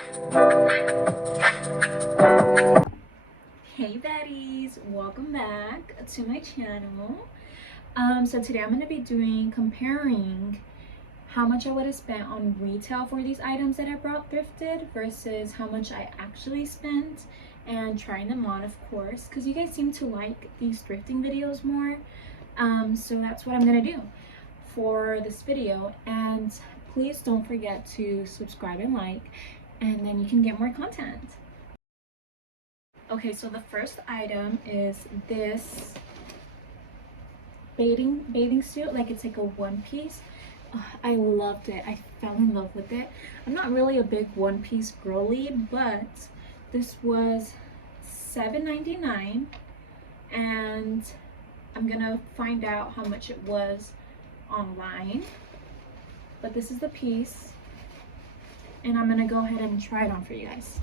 Hey baddies, welcome back to my channel. So today I'm going to be comparing how much I would have spent on retail for these items that I brought thrifted versus how much I actually spent, and trying them on, of course, because you guys seem to like these thrifting videos more. So that's what I'm going to do for this video, and please don't forget to subscribe and like, and then you can get more content. Okay, so the first item is this bathing suit. Like, it's like a one piece. I loved it. I fell in love with it. I'm not really a big one piece girly, but this was $7.99, and I'm gonna find out how much it was online. But this is the piece, and I'm gonna go ahead and try it on for you guys.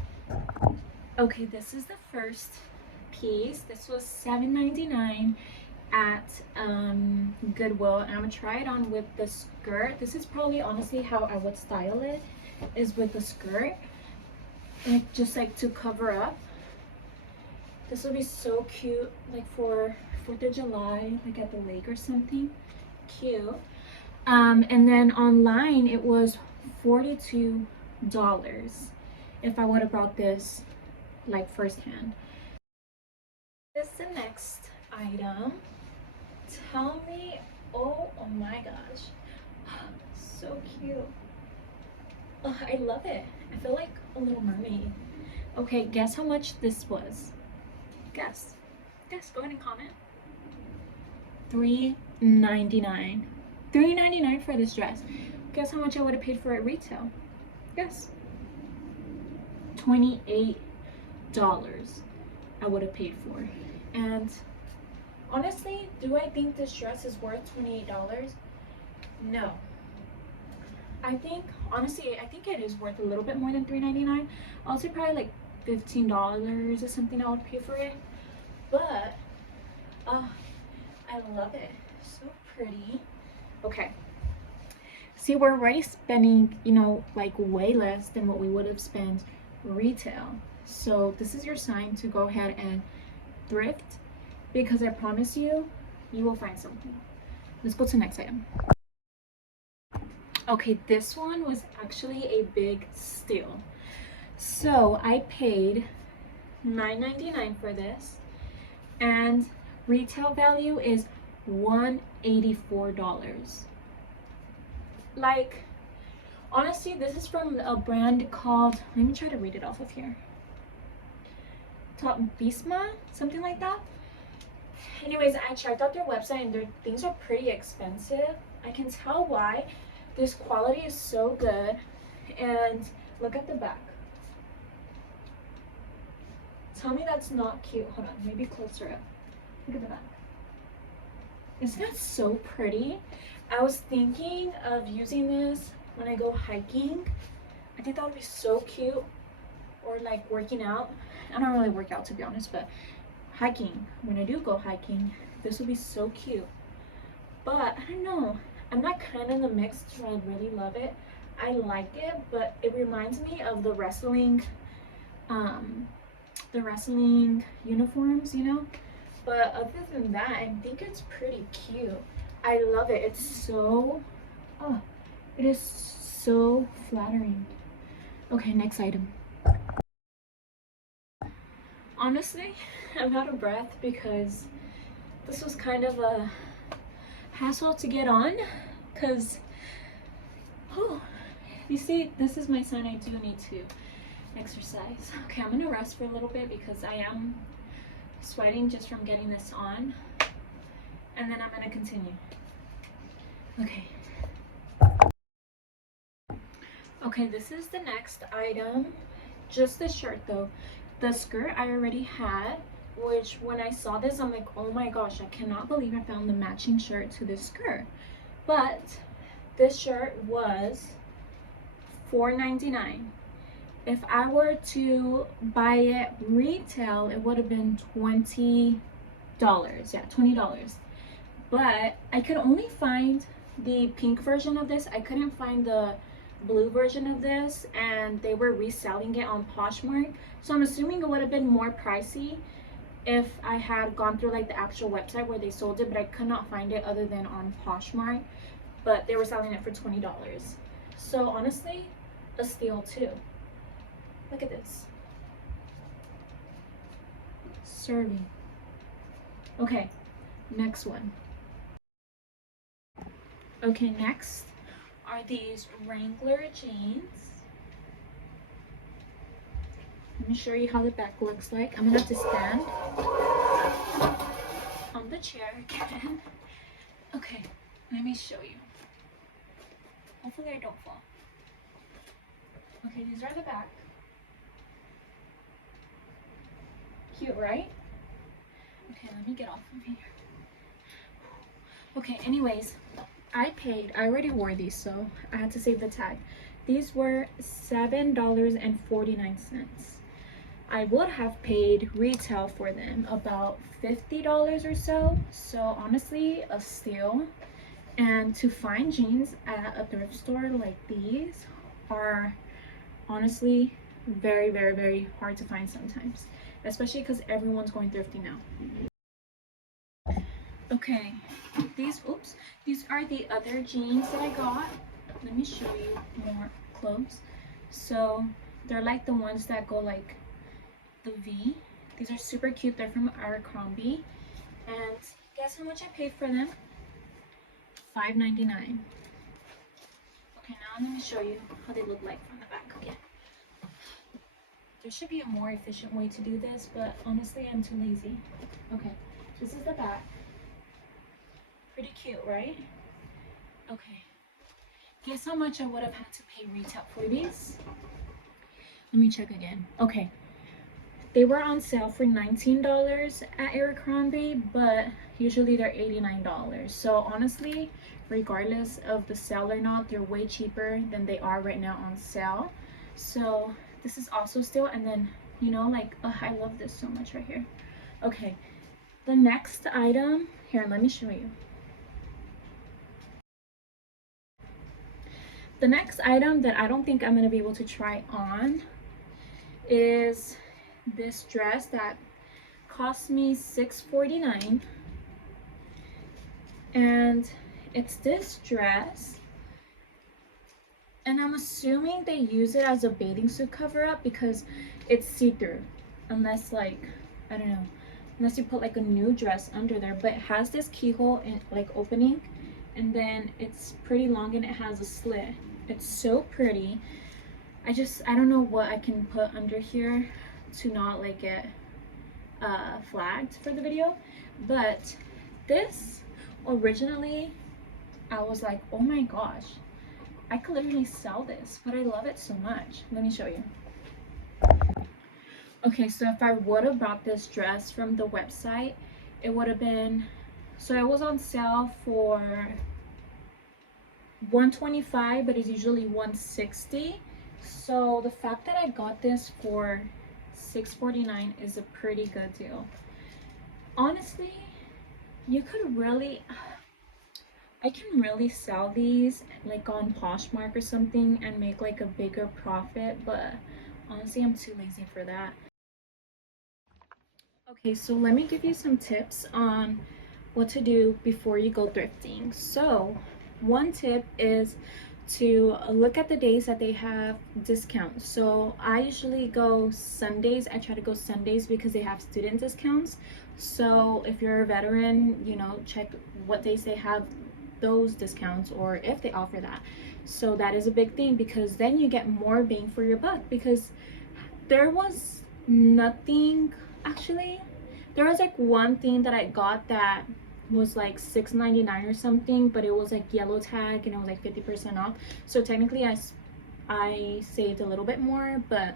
Okay, this is the first piece. This was $7.99 at Goodwill, and I'm gonna try it on with the skirt. This is probably honestly how I would style it, is with the skirt, like just like to cover up. This will be so cute, like for 4th of July, like at the lake or something. Cute. And then online it was $42 if I would have brought this like firsthand. This is the next item. Tell me, oh my gosh, so cute. Oh, I love it. I feel like a little mermaid. Okay, guess how much this was? Guess, go ahead and comment. $3.99. $3.99 for this dress. Guess how much I would have paid for it retail? Guess. $28 I would have paid for. And honestly, do I think this dress is worth $28? No. I think it is worth a little bit more than $3.99. I'll say probably like $15 or something I would pay for it. But I love it. So pretty. Okay. See, we're already spending, like way less than what we would have spent retail. So this is your sign to go ahead and thrift, because I promise you, you will find something. Let's go to the next item. Okay, this one was actually a big steal. So I paid $9.99 for this, and retail value is $184. Like, honestly, this is from a brand called, let me try to read it off of here. Top Bisma, something like that. Anyways, I checked out their website and their things are pretty expensive. I can tell why. This quality is so good. And look at the back. Tell me that's not cute. Hold on, maybe closer up. Look at the back. Isn't that so pretty? I was thinking of using this when I go hiking. I think that would be so cute. Or like working out. I don't really work out, to be honest, but hiking, when I do go hiking, this would be so cute. But I don't know, I'm not kind of in the mix where I really love it. I like it, but it reminds me of the wrestling uniforms, but other than that, I think it's pretty cute. I love it. It's so, it is so flattering. Okay, next item. Honestly, I'm out of breath because this was kind of a hassle to get on, because you see, this is my sign. I do need to exercise. Okay, I'm gonna rest for a little bit because I am sweating just from getting this on, and then I'm gonna continue. Okay, this is the next item. Just the shirt though. The skirt I already had, which when I saw this, I'm like, oh my gosh, I cannot believe I found the matching shirt to this skirt. But this shirt was $4.99. If I were to buy it retail, it would have been $20. Yeah, $20. But I could only find the pink version of this. I couldn't find the blue version of this, and they were reselling it on Poshmark. So I'm assuming it would have been more pricey if I had gone through like the actual website where they sold it, but I could not find it other than on Poshmark. But they were selling it for $20. So honestly, a steal too. Look at this. Serving. Okay, next one. Okay, next are these Wrangler jeans. Let me show you how the back looks like. I'm gonna have to stand on the chair again. Okay, let me show you. Hopefully I don't fall. Okay, these are the back. Cute, right? Okay, let me get off of here. Okay, anyways, I already wore these, so I had to save the tag. These were $7.49. I would have paid retail for them about $50 or so. So honestly, a steal. And to find jeans at a thrift store like these are honestly very, very, very hard to find sometimes, especially because everyone's going thrifty now. Okay, these are the other jeans that I got. Let me show you more close. So they're like the ones that go like the V. These are super cute. They're from Abercrombie, and guess how much I paid for them? $5.99. Okay, now let me show you how they look like from the back again. There should be a more efficient way to do this, but honestly I'm too lazy. Okay, this is the back. Pretty cute, right? Okay, guess how much I would have had to pay retail for these? Let me check again. Okay, they were on sale for $19 at Abercrombie, but usually they're $89. So honestly, regardless of the sale or not, they're way cheaper than they are right now on sale. So this is also still, and then, you know, like, I love this so much right here. Okay, the next item, here, let me show you. The next item that I don't think I'm gonna be able to try on is this dress that cost me $6.49, and it's this dress, and I'm assuming they use it as a bathing suit cover-up because it's see-through, unless like, I don't know, unless you put like a new dress under there, but it has this keyhole and like opening, and then it's pretty long and it has a slit. It's so pretty. I don't know what I can put under here to not like get flagged for the video, but this originally I was like, oh my gosh, I could literally sell this, but I love it so much. Let me show you. Okay, so if I would have bought this dress from the website, it would have been, so it was on sale for $125, but it's usually $160. So the fact that I got this for $6.49 is a pretty good deal. Honestly, you could really, I can really sell these like on Poshmark or something and make like a bigger profit, but honestly I'm too lazy for that. Okay, so let me give you some tips on what to do before you go thrifting. So one tip is to look at the days that they have discounts. So I usually go Sundays. I try to go Sundays because they have student discounts. So if you're a veteran, you know, check what days they have those discounts or if they offer that. So that is a big thing, because then you get more bang for your buck, because there was nothing, actually there was like one thing that I got that was like $6.99 or something, but it was like yellow tag and it was like 50% off. So technically I saved a little bit more. But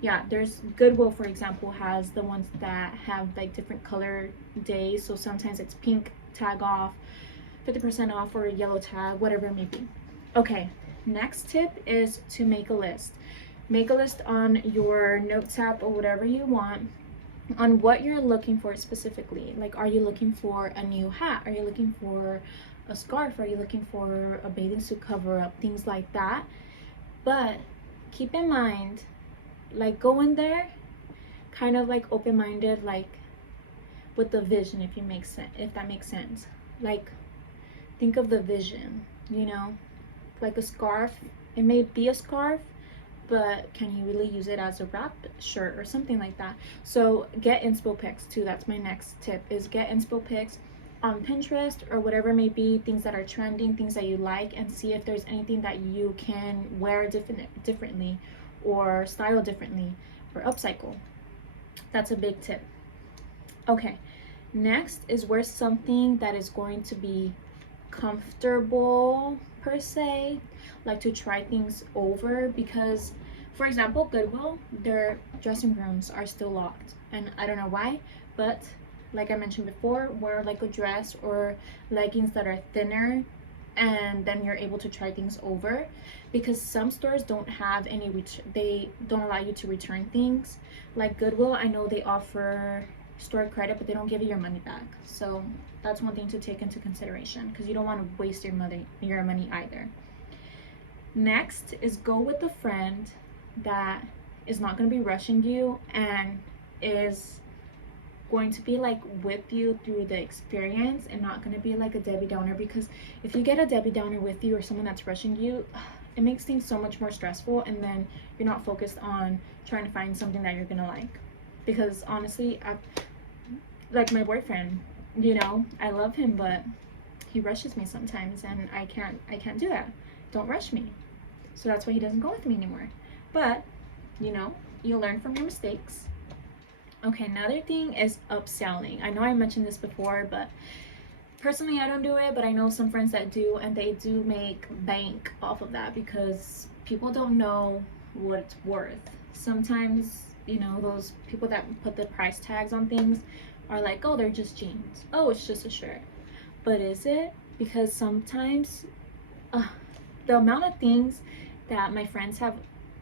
yeah, there's Goodwill, for example, has the ones that have like different color days. So sometimes it's pink tag off, 50% off, or yellow tag, whatever it may be. Okay, next tip is to make a list. Make a list on your notes app or whatever you want on what you're looking for specifically. Like, are you looking for a new hat? Are you looking for a scarf? Are you looking for a bathing suit cover up? Things like that. But keep in mind, like, go in there kind of like open-minded, like with the vision, if you make sense, if that makes sense. Like, think of the vision, you know, like a scarf. It may be a scarf, but can you really use it as a wrap shirt or something like that? So get inspo pics too. That's my next tip, is get inspo pics on Pinterest or whatever it may be, things that are trending, things that you like, and see if there's anything that you can wear differently or style differently or upcycle. That's a big tip. Okay, next is wear something that is going to be comfortable per se, like to try things over, because for example, Goodwill, their dressing rooms are still locked, and I don't know why, but like I mentioned before, wear like a dress or leggings that are thinner, and then you're able to try things over, because some stores don't have any they don't allow you to return things. Like Goodwill, I know they offer store credit, but they don't give you your money back. So that's one thing to take into consideration, because you don't want to waste your money either. Next is go with a friend that is not going to be rushing you and is going to be like with you through the experience, and not going to be like a Debbie Downer, because if you get a Debbie Downer with you or someone that's rushing you, it makes things so much more stressful, and then you're not focused on trying to find something that you're going to like. Because honestly, like my boyfriend, you know, I love him, but he rushes me sometimes, and I can't do that. Don't rush me. So that's why he doesn't go with me anymore. But you know, you learn from your mistakes. Okay, another thing is upselling. I know I mentioned this before, but personally I don't do it, but I know some friends that do, and they do make bank off of that, because people don't know what it's worth. Sometimes, you know, those people that put the price tags on things are like, oh, they're just jeans, oh, it's just a shirt. But is it? Because sometimes the amount of things that my friends have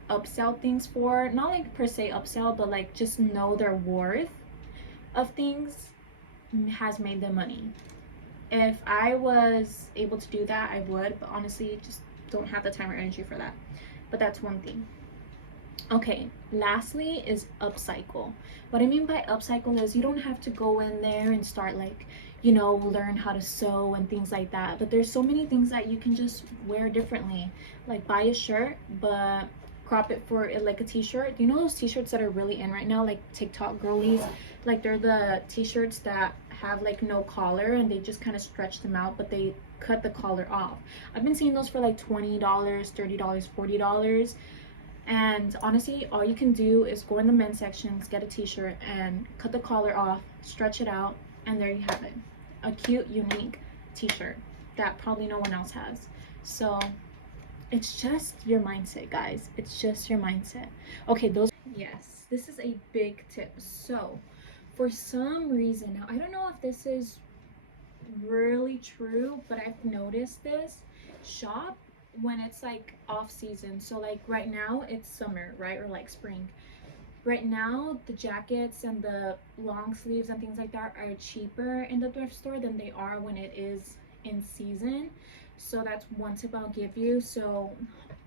upsell things for, not like per se upsell, but like just know their worth of things, has made them money. If I was able to do that, I would, but honestly just don't have the time or energy for that. But that's one thing. Okay, lastly is upcycle. What I mean by upcycle is you don't have to go in there and start like, you know, learn how to sew and things like that, but there's so many things that you can just wear differently. Like buy a shirt but crop it for like a t-shirt. You know those t-shirts that are really in right now, like TikTok girlies, like they're the t-shirts that have like no collar, and they just kind of stretch them out, but they cut the collar off. I've been seeing those for like $20, $30, $40. And honestly, all you can do is go in the men's sections, get a t-shirt, and cut the collar off, stretch it out, and there you have it. A cute, unique t-shirt that probably no one else has. So it's just your mindset, guys. It's just your mindset. Okay, yes, this is a big tip. So for some reason, now I don't know if this is really true, but I've noticed this. Shop when it's like off season. So like right now it's summer, right? Or like spring. Right now the jackets and the long sleeves and things like that are cheaper in the thrift store than they are when it is in season. So that's one tip I'll give you. So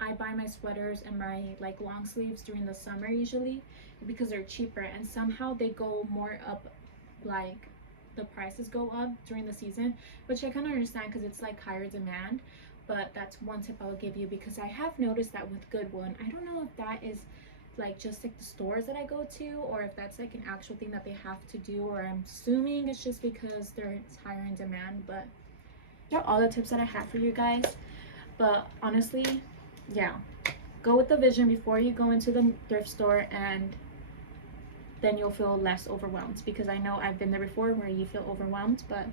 I buy my sweaters and my like long sleeves during the summer usually, because they're cheaper, and somehow they go more up, like the prices go up during the season, which I kind of understand because it's like higher demand. But that's one tip I'll give you, because I have noticed that with Goodwill, I don't know if that is like just like the stores that I go to, or if that's like an actual thing that they have to do, or I'm assuming it's just because it's higher in demand. But those are all the tips that I have for you guys. But honestly, yeah, go with the vision before you go into the thrift store, and then you'll feel less overwhelmed, because I know I've been there before where you feel overwhelmed. But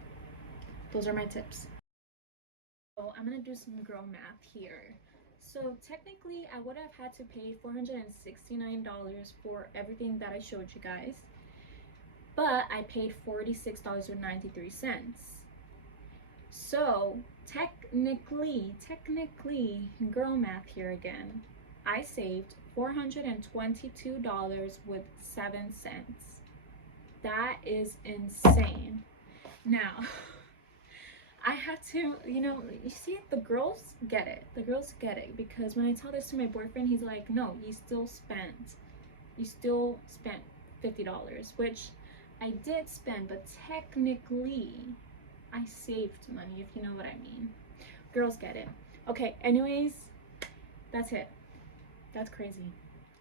those are my tips. So I'm gonna do some girl math here. So technically I would have had to pay $469 for everything that I showed you guys, but I paid $46.93. So technically, girl math here again, I saved $422.07. That is insane. Now, I had to, you know, you see, the girls get it. The girls get it, because when I tell this to my boyfriend, he's like, no, you still spent $50, which I did spend, but technically I saved money, if you know what I mean. Girls get it. Okay, anyways, that's it. That's crazy.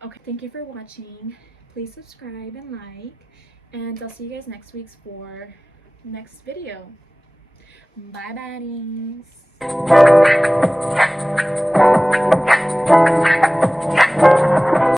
Okay, thank you for watching. Please subscribe and like, and I'll see you guys next week for next video. Bye, baddies.